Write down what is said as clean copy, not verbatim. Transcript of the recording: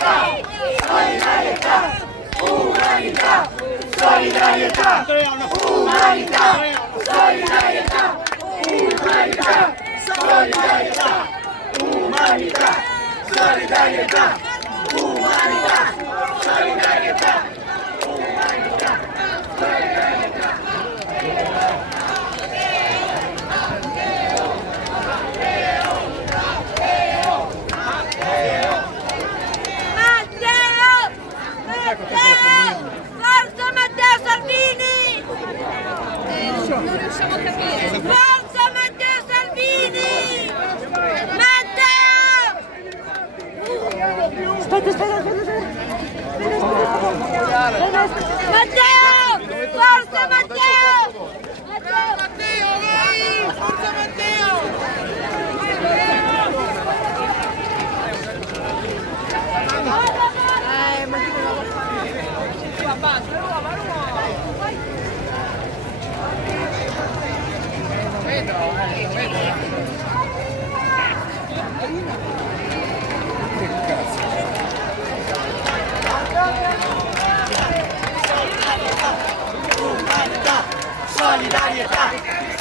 Solidarietà, umanità, solidarietà, umanità, solidarietà, umanità, solidarietà, umanità, solidarietà, umanità, solidarietà. Forza Matteo Salvini! Non riusciamo a capire. Forza Matteo Salvini! Matteo! Aspetta. Matteo! Forza Matteo! Matteo, vai! Forza Matteo! Solidarietà!